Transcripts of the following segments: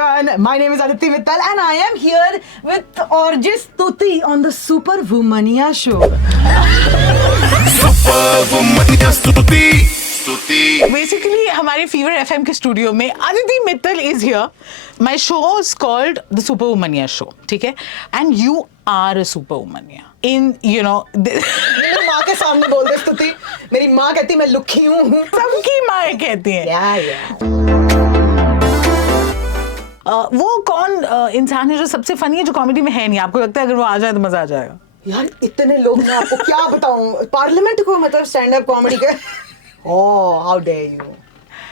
everyone. My name is Aditi Mittal and I am here with Orjis Tuti on the Superwomania show. Superwomania Stuti. Basically, हमारे fever FM के studio में Aditi Mittal is here. My show is called the superwomania show. ठीक है, and you are a superwomania in you know. मेरी माँ के सामने बोल दे स्तुति. मेरी माँ कहती मैं लुखी हूँ. सबकी माँ कहती हैं. वो कौन इंसान है जो सबसे फनी है, जो कॉमेडी में है नहीं? आपको लगता है अगर वो आ जाए तो मजा आ जाएगा? यार इतने लोग, मैं आपको क्या बताऊं, पार्लियामेंट को मतलब स्टैंड अप कॉमेडी के. ओह हाउ डेयर यू,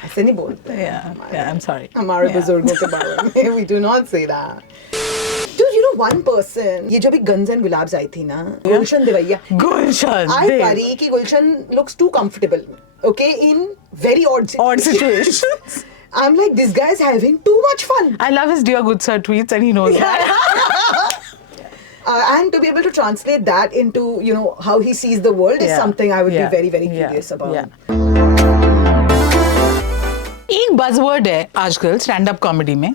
ऐसे नहीं बोलते. I am sorry. हमारे बुजुर्गों के बारे में we do not say that. Dude, you know one person, ये जो भी गन्स एंड गुलाब्स आई थी ना, गुलशन देवैया. गुलशन I worry कि गुलशन looks too comfortable, okay, in very odd situations. I'm like, this guy is having too much fun. I love his dear good sir tweets and he knows that. And to be able to translate that into, you know, how he sees the world is something I would be very, very curious about. एक buzzword है आजकल stand up comedy में,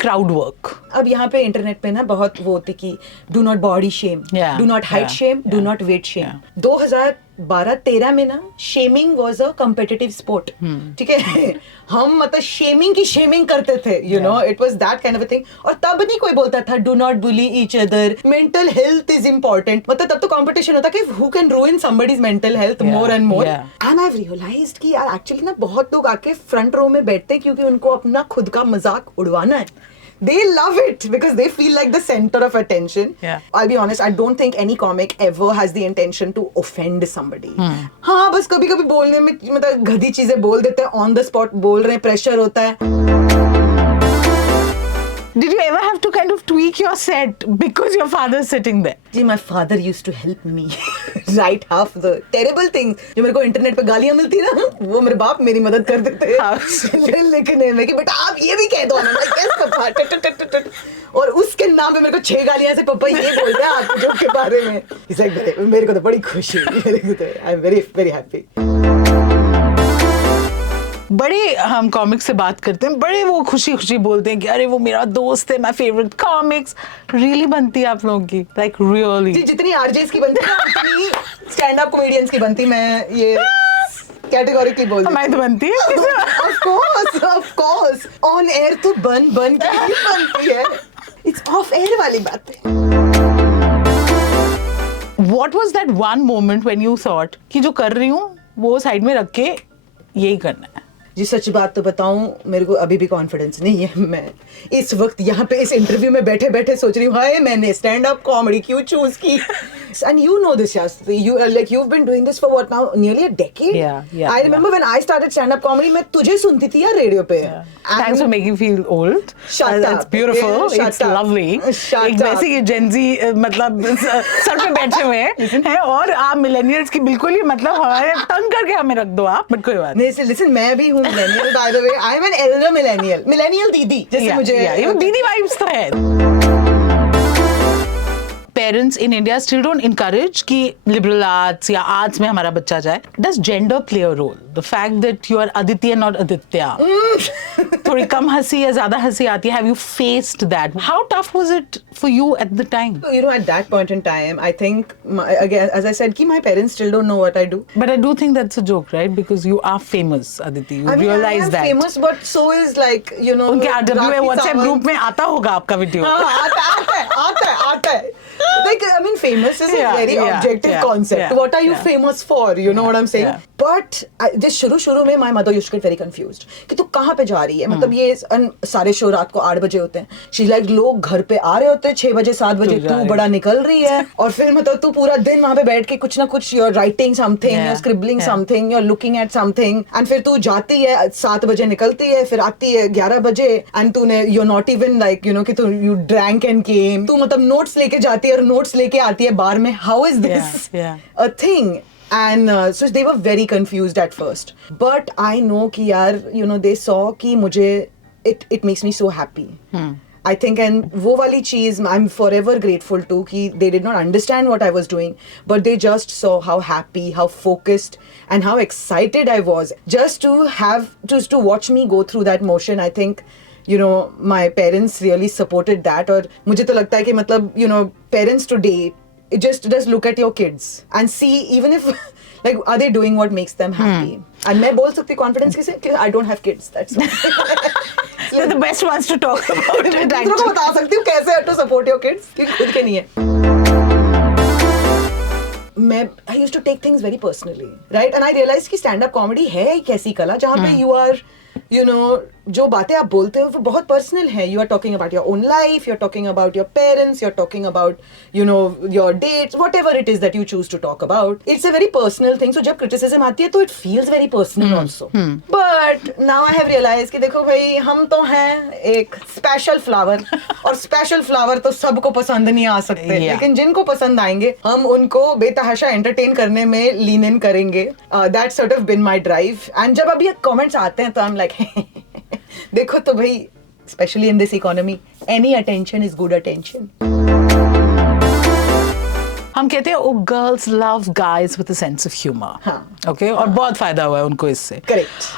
crowd work. अब यहाँ पे internet पे ना बहुत वो होती कि do not body shame, do not height shame, do not weight shame. 2012-13 में ना shaming was a competitive sport. ठीक है, हम मतलब शेमिंग की शेमिंग करते थे, you know, it was that kind of a thing. और तब नहीं कोई बोलता था do not bully each other, mental health is important. मतलब तब तो कंपटीशन होता कि who can ruin somebody's mental health more and more. And I have realised कि यार एक्चुअली ना बहुत लोग आके फ्रंट रो में बैठते हैं क्योंकि उनको अपना खुद का मजाक उड़वाना है. They love it because they feel like the center of attention. I'll be honest, I don't think any comic ever has the intention to offend somebody. हाँ, बस कभी-कभी बोलने में मतलब गधी चीजें बोल देते हैं, on the spot बोल रहे हैं, प्रेशर होता है. Did you ever have to kind of tweak your set because your father is sitting there? Ji, my father used to help me write half the terrible things. जो मेरे को internet पे गालियाँ मिलती ना, वो मेरे बाप मेरी मदद कर देते हैं लिखने में कि बेटा आप ये भी कह दो ना, और उसके नाम पे मेरे को 6 गालियाँ से पापा ये बोल रहे हैं आप जोक के बारे में. मेरे को तो बड़ी खुशी है. I am very very happy. बड़े हम कॉमिक्स से बात करते हैं, बड़े वो खुशी खुशी बोलते हैं कि अरे वो मेरा दोस्त है, माय फेवरेट कॉमिक्स. रियली बनती है आप लोगों की? Like really? जी, जितनी आरजेस की बनती है उतनी स्टैंड अप कॉमेडियंस की बनती. मैं ये कैटेगोरिकली बोल रही. हमारी तो बनती है. ऑफ कोर्स ऑन एयर तो बन के ही बनती है. इट्स ऑफ एयर वाली बात है. What was that one moment when you thought कि जो कर रही हूँ वो साइड में रख के यही करना है? जी सच बात तो बताऊं, मेरे को अभी भी कॉन्फिडेंस नहीं है. मैं इस वक्त यहाँ पे इस इंटरव्यू में बैठे बैठे सोच रही हूँ हाय मैंने स्टैंड अप कॉमेडी क्यों चूज की. एंड यू नो दिस यार, you like you've been doing this for what now, nearly a decade. I remember when I started stand up comedy, मैं तुझे सुनती थी यार रेडियो पे. Thanks for making me feel old. Shut up. That's beautiful. Yeah, it's lovely. एक वैसे Gen Z मतलब sir पे बैठे हुए हैं और आप मिलेनियल्स की बिल्कुल ही मतलब हमारे तंग करके हमें रख दो आप. बट कोई बात नहीं. Listen, मैं भी हूँ millennial by the way. I am an elder millennial दीदी जैसे मुझे. ये दीदी वाइब्स तो है. Parents in India still don't encourage कि liberal arts या arts में हमारा बच्चा जाए. Does gender play a role? The fact that you are Aditi and not Aditya. थोड़ी कम हंसी या ज़्यादा हंसी आती है. Have you faced that? How tough was it for you at the time? You know, at that point in time, I think, again, as I said, कि my parents still don't know what I do. But I do think that's a joke, right? Because you are famous, Aditi. You realize that. I am famous, but so is like, you know. उनके RWA WhatsApp group में आता होगा आपका video. आता है. Like, I mean, famous is a very objective concept. What are you famous for? You know what I'm saying? But just शुरू में my mother used to get very confused कि तू कहाँ पे जा रही है. मतलब ये सारे शो रात को 8 बजे होते हैं. She's like, लोग घर पे आ रहे होते हैं 6 बजे 7 बजे, तू बड़ा निकल रही है. और फिर मतलब तू पूरा दिन वहाँ पे बैठ के कुछ ना कुछ you're writing something, you're scribbling something, you're looking at something. And फिर तू जाती है 7 बजे निकलती है, फिर आती है 11 बजे and तूने you're not even like, you know, कि तू you drank and came. तू मतलब notes लेके जाती है और notes लेके आती है बार में. How is this a thing? And so they were very confused at first. But I know कि यार, you know, they saw कि मुझे it makes me so happy. I think, and वो वाली चीज I'm forever grateful to कि they did not understand what I was doing, but they just saw how happy, how focused, and how excited I was just to watch me go through that motion. I think you know, my parents really supported that. और मुझे तो लगता है कि मतलब, you know, parents today just look at your kids and see even if like are they doing what makes them happy. And मैं बोल सकती confidence के से कि I don't have kids, that's why. They're the best ones to talk about it. दूसरों को बता सकती हूँ कैसे to support your kids, क्योंकि खुद के नहीं है. I used to take things very personally, right? And I realized कि stand-up comedy है एक ऐसी कला जहाँ पे you are, you know, जो बातें आप बोलते हो वो बहुत पर्सनल है. You are talking about your own life, you're talking about your parents, you're talking about, you know, your dates, whatever it is that you choose to talk about. It's a very personal thing. So जब criticism आती है तो it feels very personal also. But now I have realized कि देखो भाई हम तो हैं एक special flower और special flower तो सबको पसंद नहीं आ सकते. लेकिन जिनको पसंद आएंगे हम उनको बेतहाशा entertain करने में lean in करेंगे. That's sort of been my drive. And जब अभी comments आते हैं तो I'm like देखो तो भाई, especially in this economy, any attention is good attention. हम कहते हैं वो girls love guys with a sense of humor. हाँ. Okay? और बहुत फायदा हुआ है उनको इससे. Correct.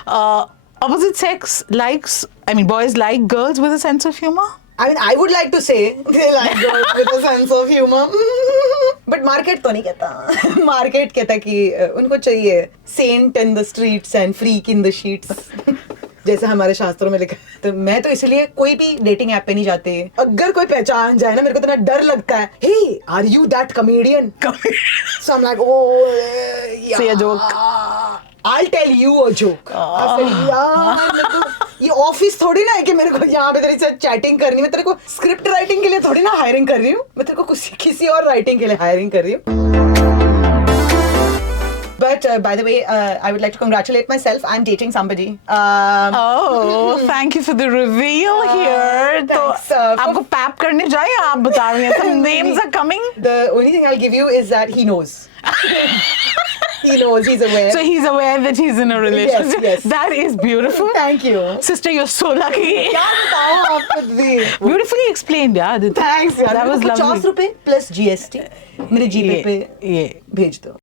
Opposite sex likes, I mean, boys like girls with a sense of humor. I mean, I would like to say they like girls with a sense of humor. But market तो नहीं कहता. Market कहता कि उनको चाहिए saint in the streets and freak in the sheets. जैसे हमारे शास्त्रों में लिखा है. तो मैं तो इसलिए कोई भी डेटिंग ऐप पे नहीं जाती. अगर कोई पहचान जाए ना मेरे को इतना डर लगता है. Hey, are you that comedian? So I'm like, oh, yeah. Say a joke. I'll tell you a joke. यार मेरे को ये ऑफिस थोड़ी ना है कि मेरे को यहाँ पे तेरे से चैटिंग करनी. मैं तेरे को स्क्रिप्ट राइटिंग के लिए थोड़ी ना हायरिंग कर रही हूँ. मैं तेरे को किसी और राइटिंग के लिए हायरिंग कर रही हूँ. But by the way, I would like to congratulate myself. I'm dating somebody. Oh, thank you for the reveal here. Thanks, तो आपको पैप करने जाए आप बता रही हैं. Some names are coming. The only thing I'll give you is that he knows. He knows. He's aware. So he's aware that he's in a relationship. Yes. That is beautiful. Thank you. Sister, you're so lucky. क्या बताऊँ आपको दी? Beautifully explained, yeah. Thanks यार. That was lovely. ₹50 plus GST मेरे जीपे पे ये भेज दो.